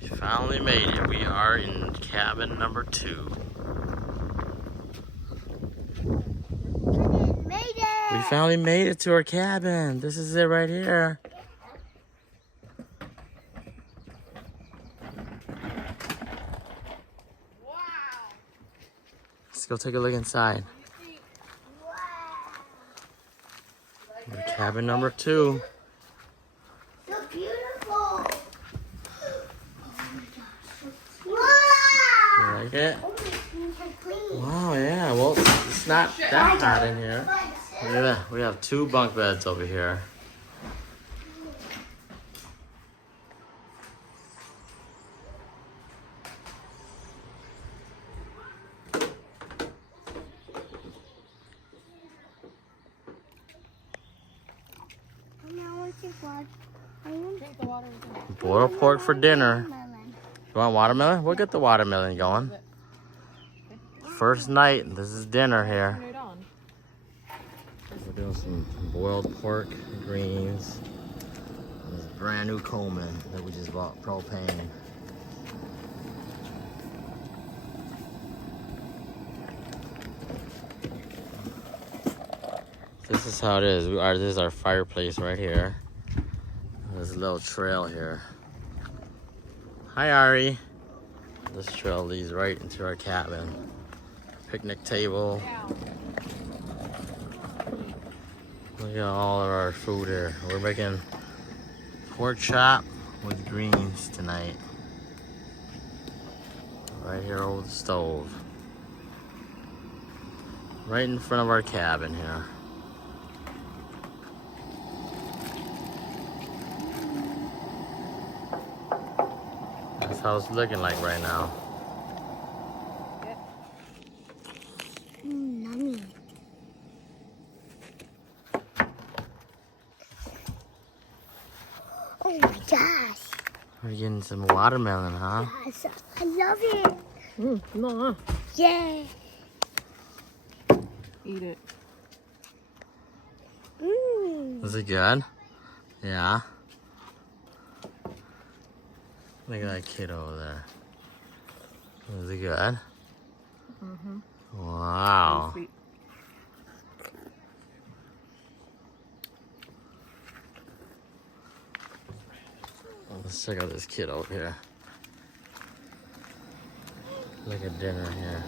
We finally made it. We are in cabin number 2. We finally made it to our cabin. This is it right here. Wow. Let's go take a look inside. Wow. We're cabin number 2. So beautiful. Oh my gosh. Wow. You like it? Oh, it's clean. Wow, yeah. Well, it's not that hot in here. We have 2 bunk beds over here. Boiled pork for dinner. You want watermelon? We'll get the watermelon going. First night, this is dinner here. We're doing some boiled pork, greens. This brand new Coleman that we just bought, propane. This is how it is. This is our fireplace right here. There's a little trail here. Hi, Ari. This trail leads right into our cabin. Picnic table. Look at all of our food here. We're making pork chop with greens tonight. Right here over the stove. Right in front of our cabin here. That's how it's looking like right now. Yummy. Oh my gosh. We're getting some watermelon, huh? Yes, I love it. No. Yeah. Eat it. Is it good? Yeah. Look at that kid over there. Is it good? Mm-hmm. Wow. Sweet. Let's check out this kid over here. Look at dinner here.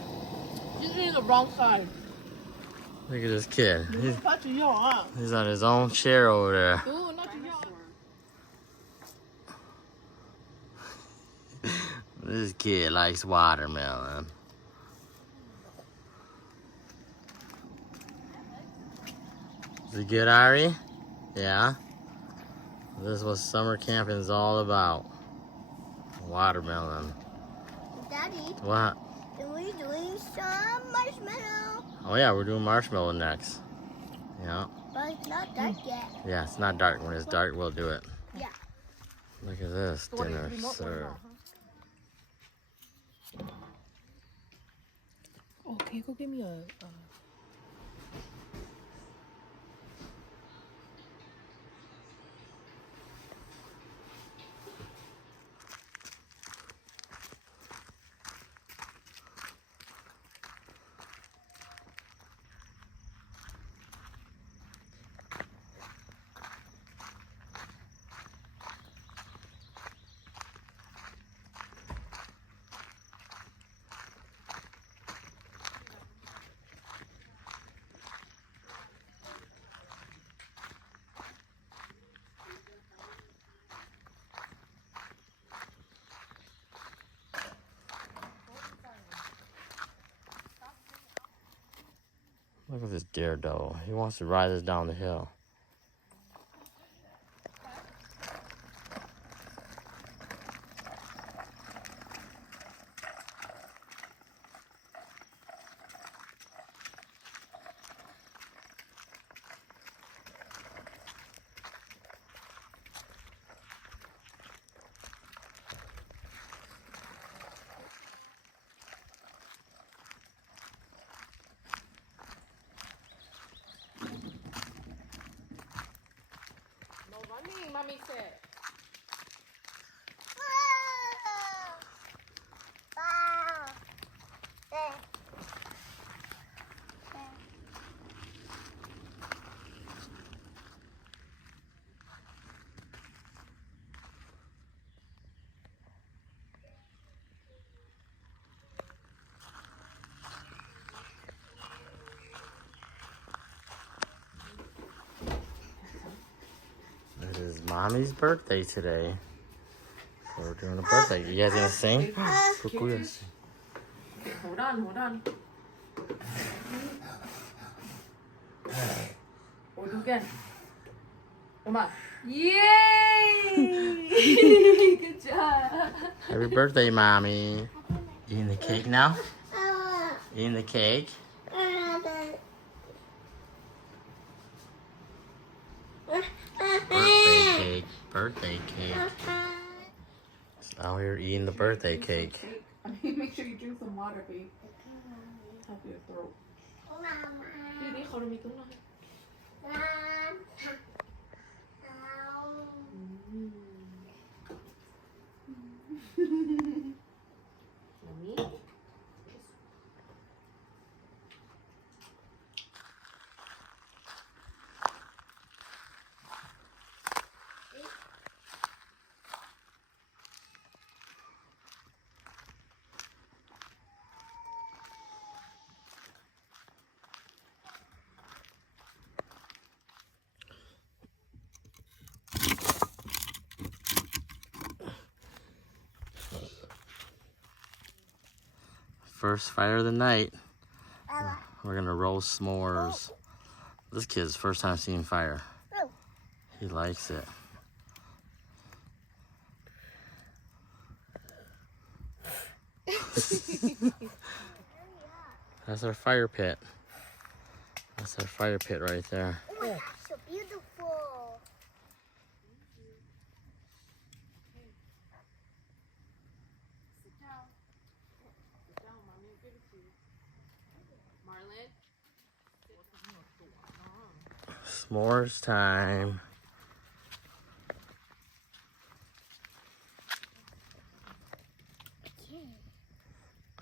You're eating the wrong side. Look at this kid. Huh? He's on his own chair over there. Ooh, not your This kid likes watermelon. Is it good, Ari? Yeah? This is what summer camping is all about. Watermelon. Daddy, What? are we doing some marshmallow? Oh yeah, we're doing marshmallow next. Yeah. But it's not dark yet. Yeah, it's not dark. When it's dark, we'll do it. Yeah. Look at this dinner served. Oh, can you go give me a Look at this daredevil. He wants to ride us down the hill. No running, mommy said. Mommy's birthday today. So we're doing a birthday. You guys gonna sing? Hold on, hold on. We'll do again. Come on. Yay! Good job. Happy birthday, Mommy. Eating the cake now? Eating the cake? Birthday cake. Birthday cake. Out here eating the birthday cake. Make sure you drink some water, babe. Help your throat. Baby, hold on, make it nice. Yummy. First fire of the night. We're gonna roast s'mores. This kid's first time seeing fire. He likes it. That's our fire pit. That's our fire pit right there. Oh my gosh, so beautiful. Sit down. Sit down, mommy. I'll give it to you. Marlon. S'mores time.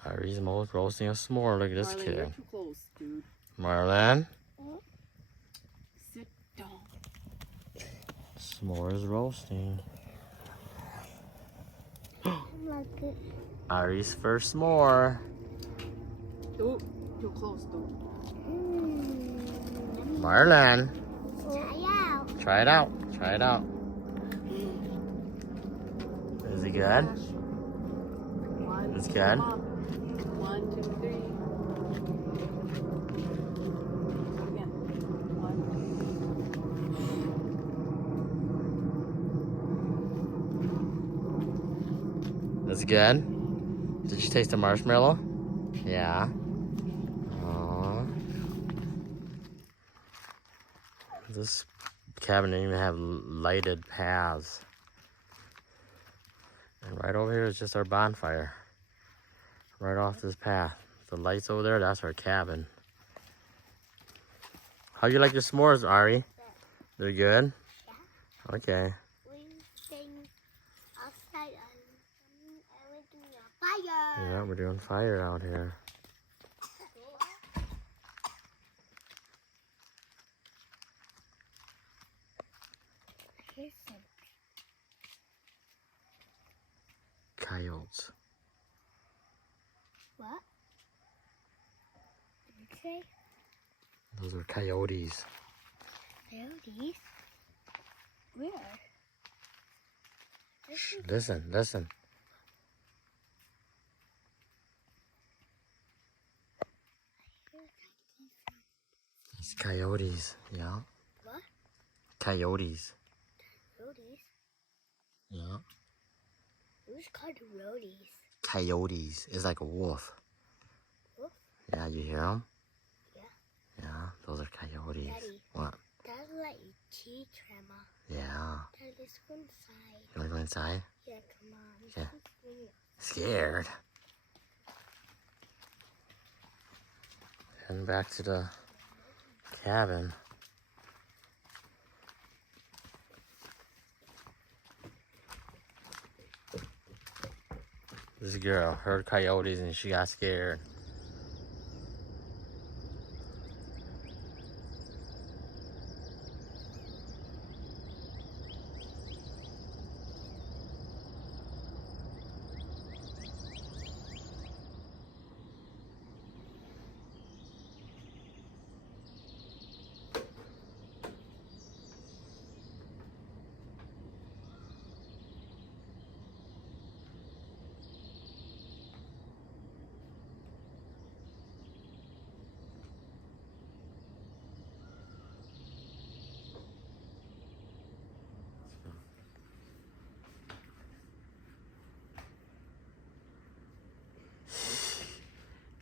Ari's roasting a s'more. Look at this Marlon, kid. you're too close, dude. Marlon. Sit down. S'mores roasting. Like it. Ari's first s'more. Dude, too close, dude. Marlon. Try out. Try it out. Try it out. Is it good? It's good? 1, 2, 3. Again. 1. Is it good? Did you taste the marshmallow? Yeah. Aww. This cabin didn't even have lighted paths. And right over here is just our bonfire. Right off this path. The lights over there, that's our cabin. How you like your s'mores, Ari? They're good? Yeah. Okay. We sing outside and we're doing a fire. Yeah, we're doing fire out here. Here's some. Coyotes. What? Did you say? Those are coyotes. Coyotes? Where? Shh, listen, listen. It's coyotes, yeah. What? Coyotes. Coyotes? Yeah. Who's called coyotes? Coyotes is like a wolf. Wolf? Yeah, you hear them? Yeah. Yeah, those are coyotes. Daddy. What? That's like a tree tremor. Yeah. Daddy, let's go inside. You want to go inside? Yeah, come on. Yeah. Let's go inside. Scared. Heading back to the cabin. This girl heard coyotes and she got scared.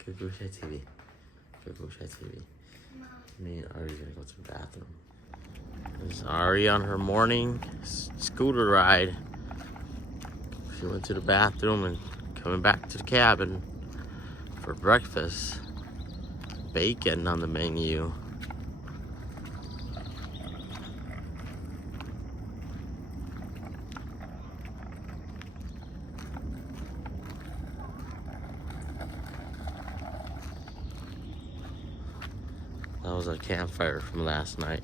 Cuckoo, say TV. Cuckoo, say TV. Me and Ari's gonna go to the bathroom. There's Ari on her morning scooter ride. She went to the bathroom and coming back to the cabin for breakfast. Bacon on the menu. That was a campfire from last night.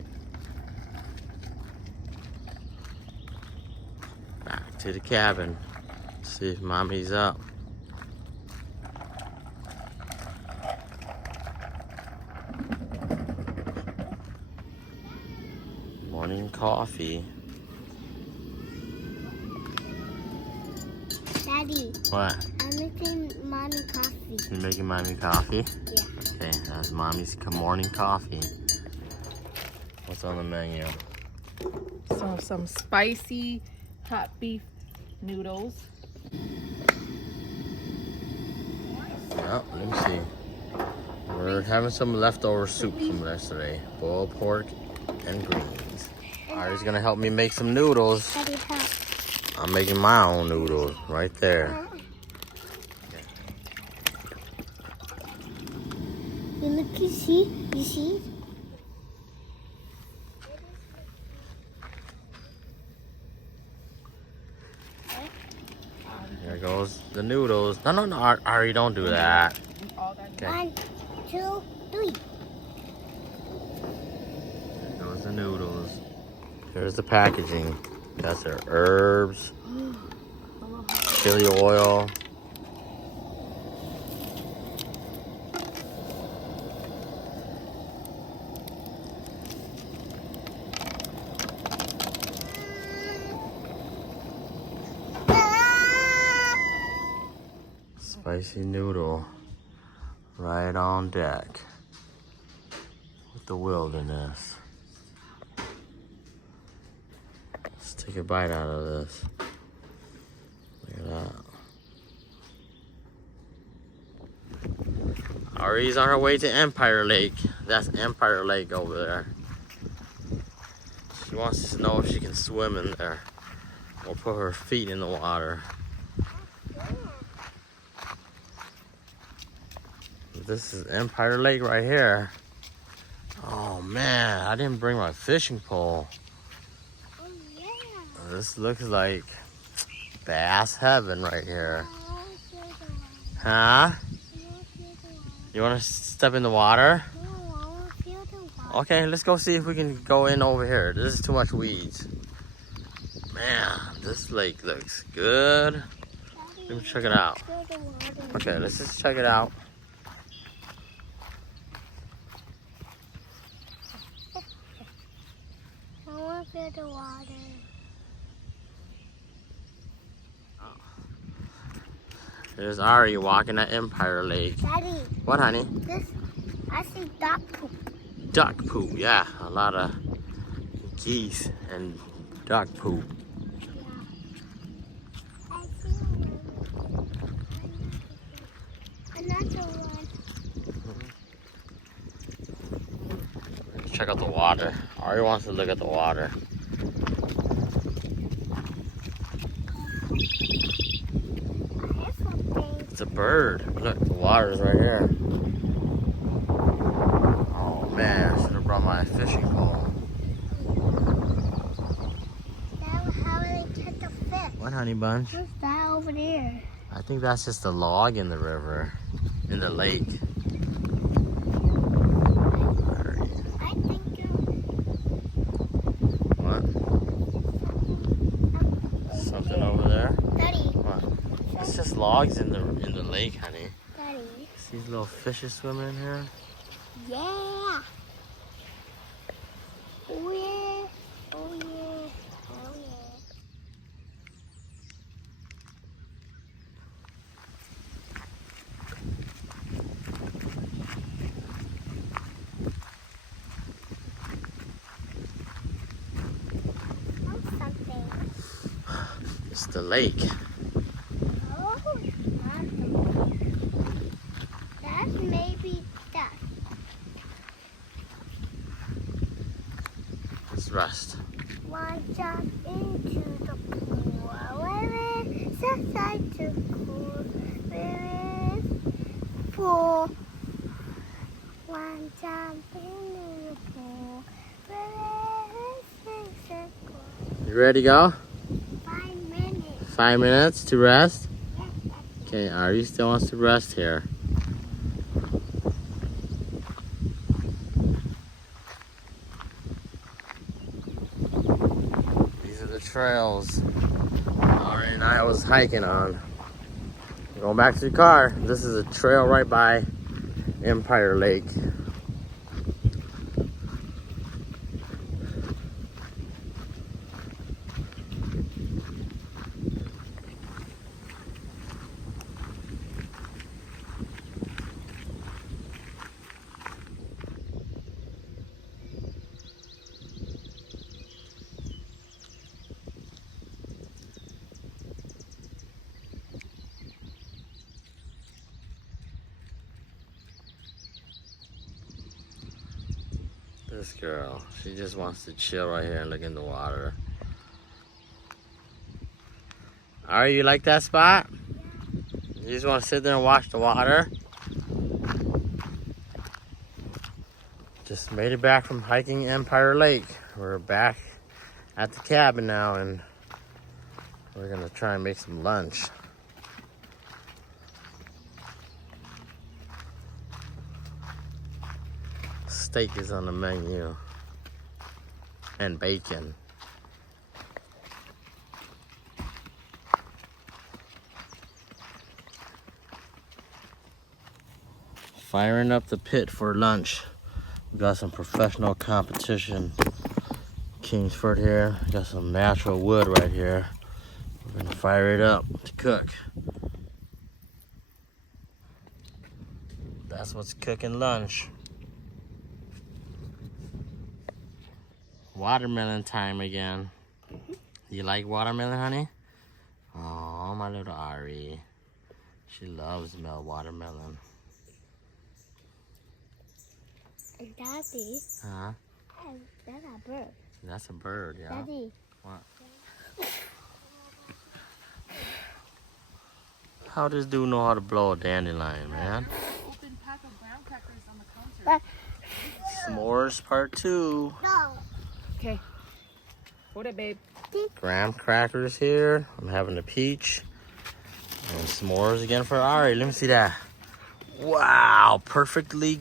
Back to the cabin. See if mommy's up. Morning coffee. Daddy, What? I'm making mommy coffee. You making mommy coffee? Yeah. Okay, that's mommy's morning coffee. What's on the menu? So some spicy hot beef noodles. Well, let me see. We're having some leftover soup from yesterday. Boiled pork and greens. Ari's gonna help me make some noodles. Daddy, help. I'm making my own noodles right there. You look, you see? You see? There goes the noodles. No, Ari, don't do that. Okay. 1, 2, 3. There goes the noodles. Here's the packaging. Got their herbs, chili oil. Spicy noodle right on deck with the wilderness. Let's take a bite out of this. Look at that. Ari's on her way to Empire Lake. That's Empire Lake over there. She wants to know if she can swim in there or put her feet in the water. This is Empire Lake right here. Oh man, I didn't bring my fishing pole. Oh, yeah. This looks like bass heaven right here. Huh? You want to step in the water? No, I want to feel the water. Okay, let's go see if we can go in over here. This is too much weeds. Man, this lake looks good. Let me check it out. Feel the water. Okay, let's just check it out. I want to feel the water. There's Ari walking at Empire Lake. Daddy, What, honey? this, I see duck poop. Duck poop, yeah. A lot of geese and duck poop. I see one. Another one. Let's check out the water. Ari wants to look at the water. There's something. It's a bird. Look, the water's right here. Oh man, I should have brought my fishing pole. That, how will they catch the fish? What, honey bunch? What's that over there? I think that's just a log in the river, in the lake. I think What? Something over there? Daddy, What? It's just logs in the lake, honey. Daddy. See these little fishes swimming in here? Yeah. Oh yeah. Oh yeah. Oh yeah. That's something. It's the lake. Oh, that's rest. One jump into the pool. Where is the side to cool? Where is pool? One jump into the pool. Where is the cool? You ready to go? 5 minutes. 5 minutes to rest? Yes, Okay, Ari still wants to rest here. These are the trails Ari and I was hiking on. Going back to the car. This is a trail right by Empire Lake. This girl, she just wants to chill right here and look in the water. Ari, you like that spot? You just want to sit there and watch the water? Just made it back from hiking Empire Lake. We're back at the cabin now and we're gonna try and make some lunch. Steak is on the menu and bacon. Firing up the pit for lunch. We got some professional competition. Kingsford here. Got some natural wood right here. We're gonna fire it up to cook. That's what's cooking lunch. Watermelon time again. You like watermelon, honey? Oh, my little Ari. She loves watermelon. And Daddy, Huh? that's a bird. That's a bird, yeah. Daddy. What? How does dude know how to blow a dandelion, man? Open pack of graham crackers on the counter. S'mores part 2. No. Okay. Hold it, babe. Graham crackers here. I'm having a peach. And s'mores again for Ari. Let me see that. Wow, perfectly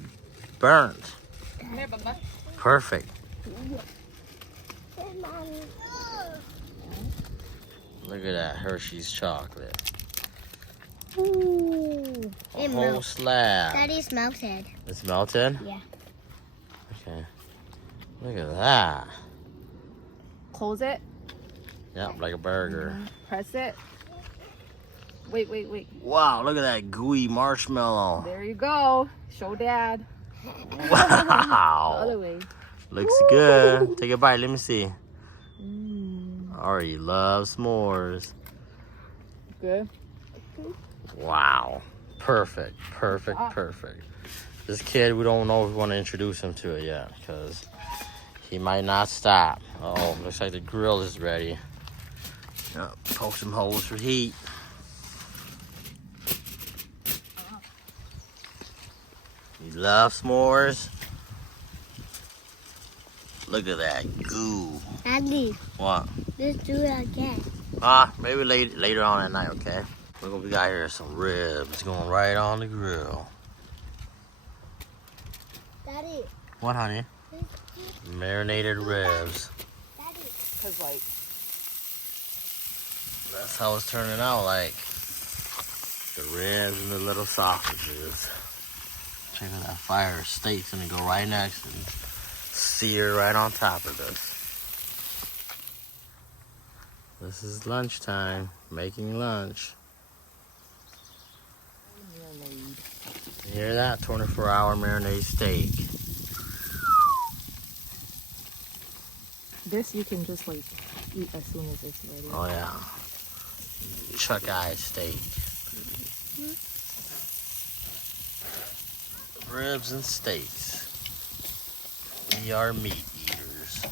burnt. Come here, Bubba. Perfect. Hey, Mommy. Look at that Hershey's chocolate. Ooh. A It whole melted. slab. Daddy's melted. It's melted? Yeah. Okay. Look at that. Close it. Yep, like a burger. Press it. Wait, wait, wait. Wow, look at that gooey marshmallow. There you go. Show Dad. The Wow. other way. Looks good. Take a bite. Let me see. Mm. Ari loves s'mores. Good. Wow. Perfect. Perfect. Perfect. This kid, we don't know if we want to introduce him to it yet because he might not stop. Oh, looks like the grill is ready. Yep, poke some holes for heat. You love s'mores? Look at that goo. Daddy, What? let's do it again. Maybe later on at night, okay? Look what we got here, some ribs going right on the grill. Daddy. What, honey? Marinated ribs. Daddy. Cause like, That's how it's turning out, like. The ribs and the little sausages. Check out that fire. Steak's gonna go right next and sear right on top of this. This is lunchtime, making lunch. You hear that? 24-hour marinade steak. this you can just like eat as soon as it's ready. Oh yeah. Chuck eye steak. Ribs and steaks. We are meat eaters.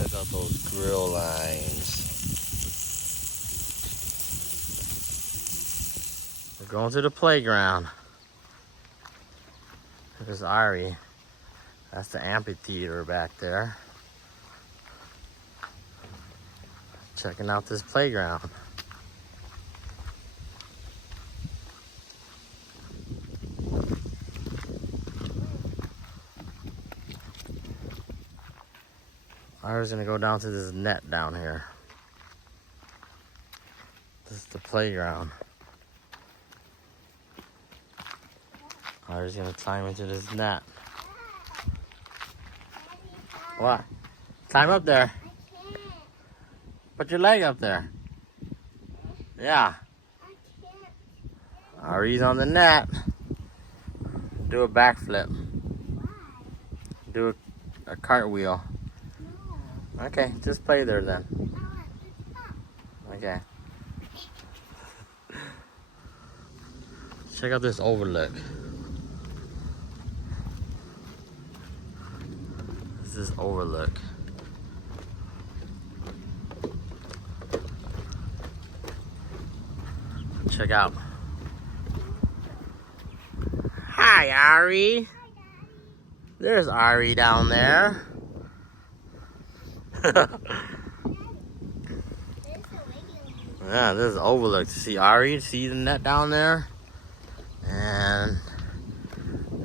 Check out those grill lines. We're going to the playground. There's Ari. That's the amphitheater back there. Checking out this playground. Ari's gonna go down to this net down here. This is the playground. Ari's gonna climb into this net. What? Climb up there. I can't. Put your leg up there. Yeah. I can't. Ari's on the net. Do a backflip. Why? Do a cartwheel. No. Okay, just play there then. Okay. Check out this overlook. This is overlook. Check out. Hi, Ari. There's Ari down there. Yeah, this is overlook. See Ari? See the net down there? And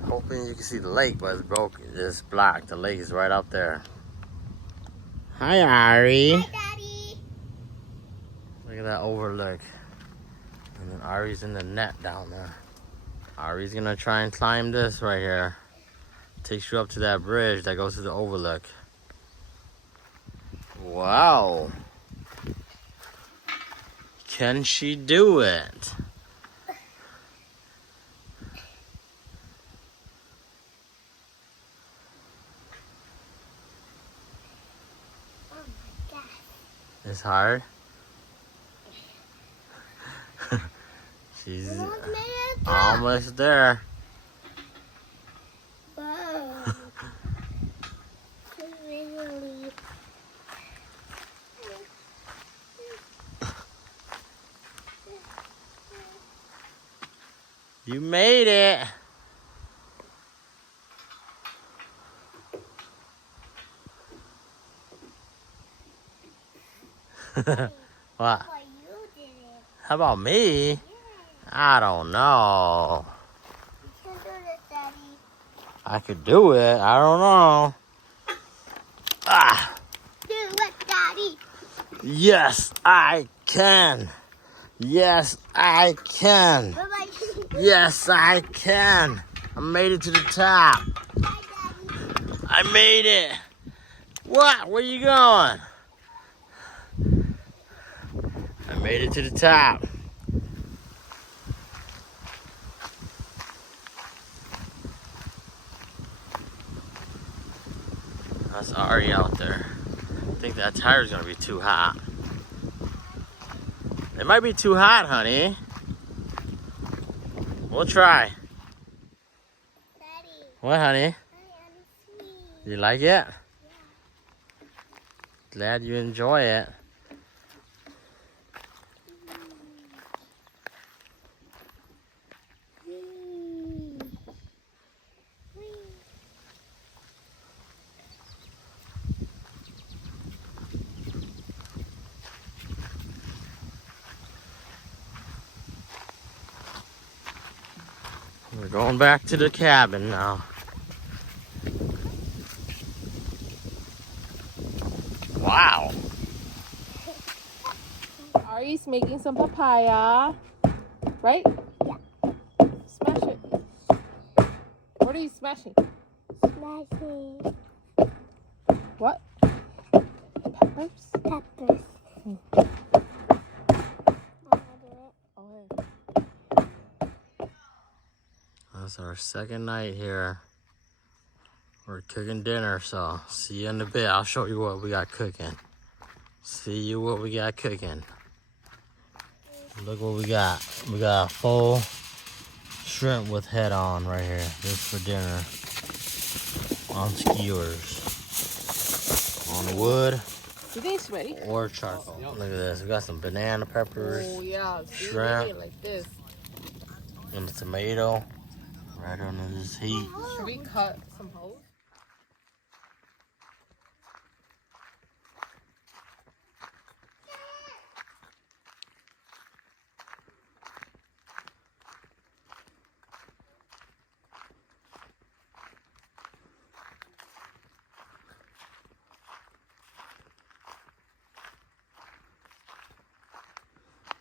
hoping you can see the lake, but it's broke. It's black. The lake is right up there. Hi, Ari. Hi, Daddy. Look at that overlook. And then Ari's in the net down there. Ari's gonna try and climb this right here. Takes you up to that bridge that goes to the overlook. Wow. Can she do it? Oh my God. It's hard. She's almost there. Whoa. Really. You made it. What? Well, you did it. How about me? Yeah. I don't know. You can do this, Daddy. I could do it. I don't know. Ah! Do it, Daddy. Yes, I can. Yes, I can. Bye-bye. Yes, I can. I made it to the top. Bye, Daddy. I made it. What? Where you going? I made it to the top. That's Ari out there. I think that tire's gonna be too hot. It might be too hot, honey. We'll try. Daddy. What, honey? I am sweet. You like it? Glad you enjoy it. We're going back to the cabin now. Wow. Ari's making some papaya. Right? Yeah. Smash it. What are you smashing? Smashing What? Peppers? peppers. Okay. That's our second night here. We're cooking dinner, so see you in a bit. I'll show you what we got cooking. See you what we got cooking. Look what we got. We got a full shrimp with head on right here. This for dinner. On skewers. On on wood You think it's ready? or charcoal. Look at this. We got some banana peppers, Oh yeah, see, shrimp, it like this. and a tomato right under this heat. Should we cut some holes?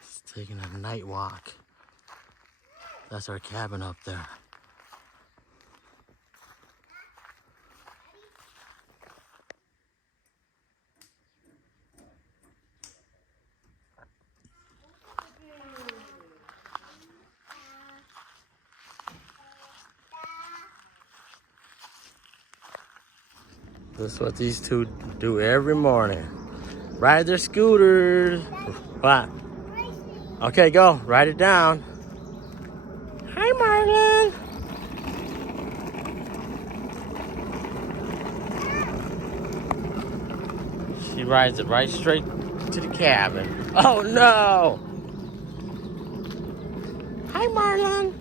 Just taking a night walk. That's our cabin up there. This is what these two do every morning. Ride their scooters. What? Okay, go. Ride it down. Hi, Marlon. She rides it right straight to the cabin. Oh, no. Hi, Marlon.